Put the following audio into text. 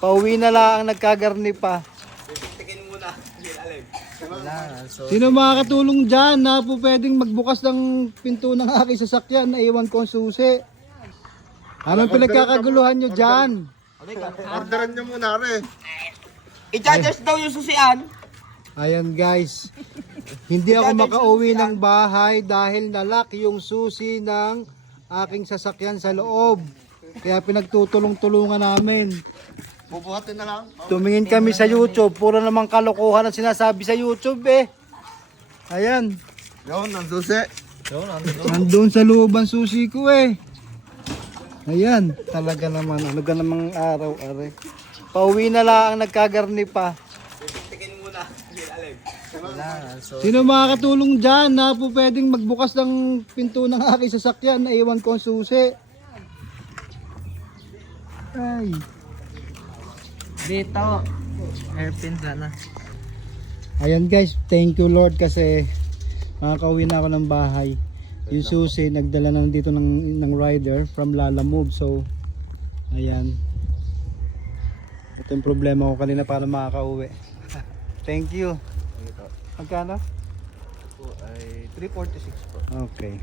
Pauwi na lang, nagkagarni pa. Tikin muna. Sino makakatulong dyan na po pwedeng magbukas ng pinto ng aking sasakyan na iwan ko ang susi? Anong pinagkakaguluhan nyo dyan? Orderan nyo muna rin. I-chargers daw yung susian. Ayan guys, hindi ako makauwi ng bahay dahil nalock yung susi ng aking sasakyan sa loob. Kaya pinagtutulong-tulungan namin. Bubuhatin na lang. Tumingin kami sa YouTube, puro namang kalokohan ang sinasabi sa YouTube eh. Ayan, Yun, ang susi. nandun sa loob ang susi ko eh. Ayan, talaga naman, ano ka namang araw, are. Pauwi na lang, nagkagarni pa. Tikin muna. Sino makakatulong dyan na po pwedeng magbukas ng pinto ng aking sasakyan na iwan ko ang susi? Ay. Dito. Hairpin sana. Ayan guys, thank you Lord kasi makakauwi na ako ng bahay. Yung susi, nagdala na dito ng rider from Lalamove. So, ayan. Ito yung problema ko kanina para makakauwi. Thank you. Magkano? Ay 346 po. Okay.